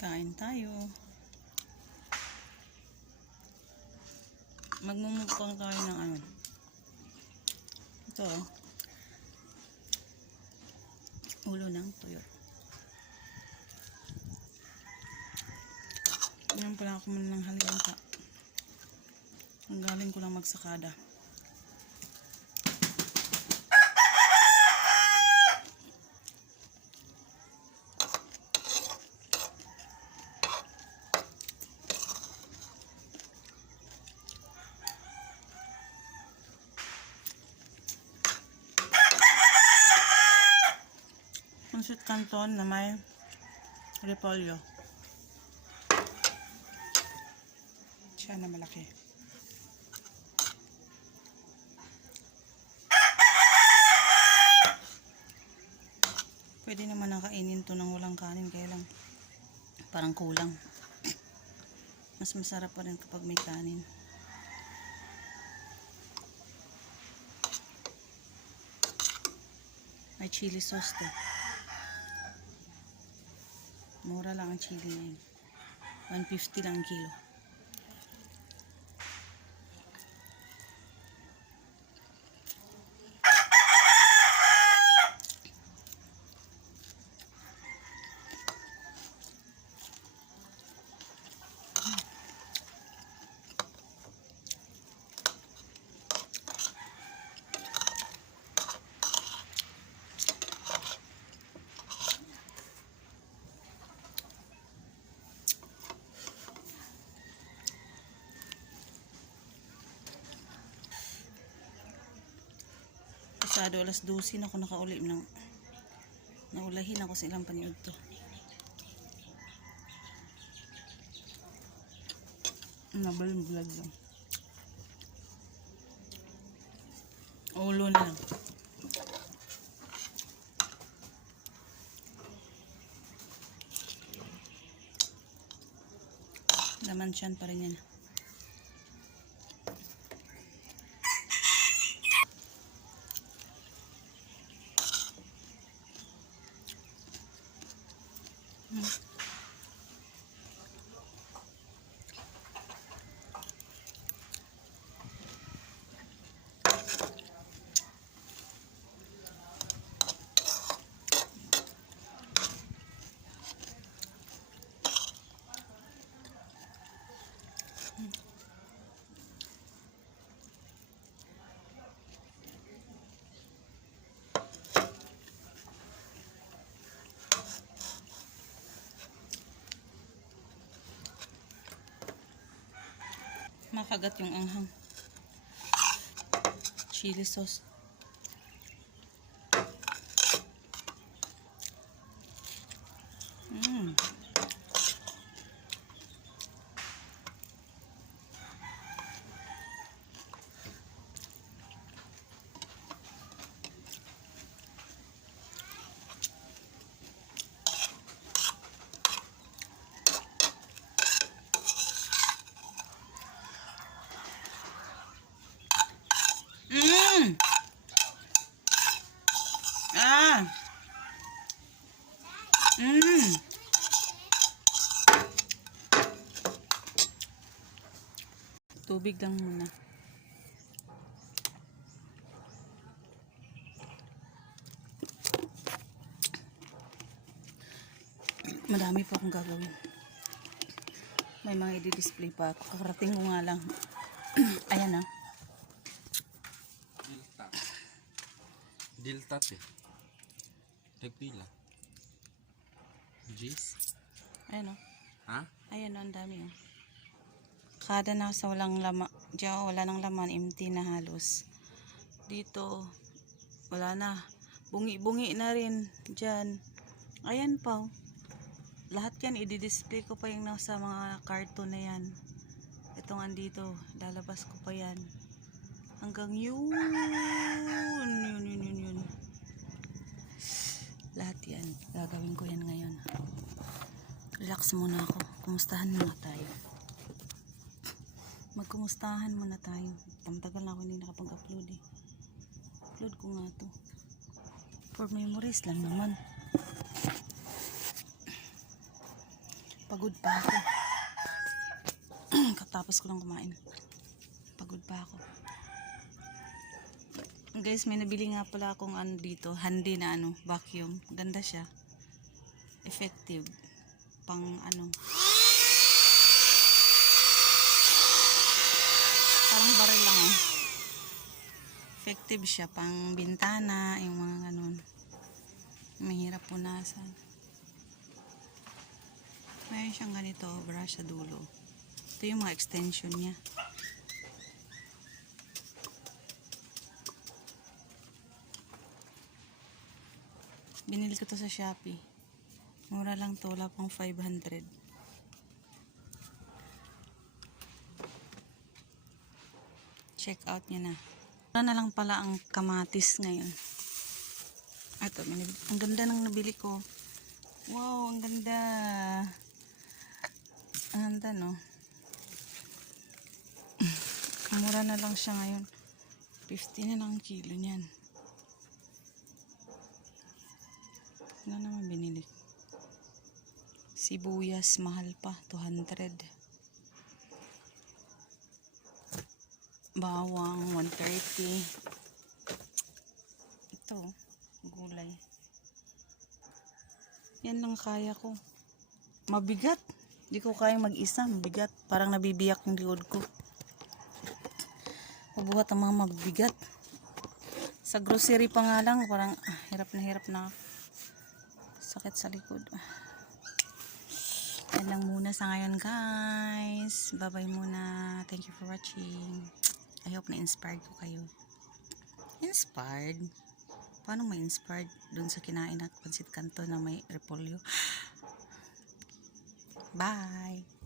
Kain tayo. Magmumukbang tayo ng ano. Ito oh. Ulo ng tuyo. Ngayon pala ako muna ng halibangka. Ang galing ko lang magsakada. Canton na may repolyo. Siya na malaki. Pwede naman nakainin to ng walang kanin kaya lang parang kulang. Mas masarap pa rin kapag may kanin. May chili sauce to. Mura lang ang chili ngayon. 150 lang ang kilo. Pasado alas 12 na ako nakauli ng naulahin ako sa ilang paniod to. Nabaling vlog lang. Ulo na lang. Laman siyan pa rin yan. Makagat yung anghang. Chili sauce. Mm. Tubig lang muna. Madami pa akong gagawin. May mga i-display pa ako. Kakarating ko nga lang. Ayan ah. Dilta. Diltat eh. Nagpila. Jeez. Ayan oh. Ha? Ayan oh, ang dami oh. Kada na sa walang laman. Diyan wala nang laman. Empty na halos. Dito. Wala na. Bungi-bungi na rin. Diyan. Ayan pa oh. Lahat yan i-display ko pa yung nasa mga carton na yan. Ito nga dito. Lalabas ko pa yan. Hanggang yun. Yun, yun, yun, yan. Gagawin ko yan ngayon. Relax muna ako. Kumustahan muna tayo. Magkumustahan muna tayo. Tamtagal na ako hindi nakapag-upload eh. Upload ko nga to. For memories lang naman. Pagod pa ako. Katapos ko lang kumain. Pagod pa ako. Guys, may nabili nga pala akong ano dito, handy na ano, vacuum. Ganda siya. Effective. Pang ano. Parang baril lang oh. Effective siya pang bintana, yung mga ganun. Mahirap punasan. Mayroon siyang ganito, brush sa dulo. Ito yung mga extension niya. Binili ko to sa Shopee. Mura lang to, wala pang 500. Check out niya na. Wala na lang pala ang kamatis ngayon. Ito, ang ganda ng nabili ko. Wow, ang ganda. Ang ganda, no? Mura na lang siya ngayon. 50 na lang ang kilo niyan. Ano naman binili? Sibuyas, mahal pa. 200. Bawang, 130. Ito, gulay. Yan lang kaya ko. Mabigat. Hindi ko kaya mag-isa. Mabigat. Parang nabibiyak yung likod ko. Mabuhat ang mga mabibigat. Sa grocery pa nga lang, parang ah, hirap na hirap na. ako. Sakit sa likod. Yan lang muna sa ngayon guys. Bye-bye muna. Thank you for watching. I hope na-inspired ko kayo. Inspired? Paano may inspired dun sa kinain at pansit kanto na may repolyo? Bye!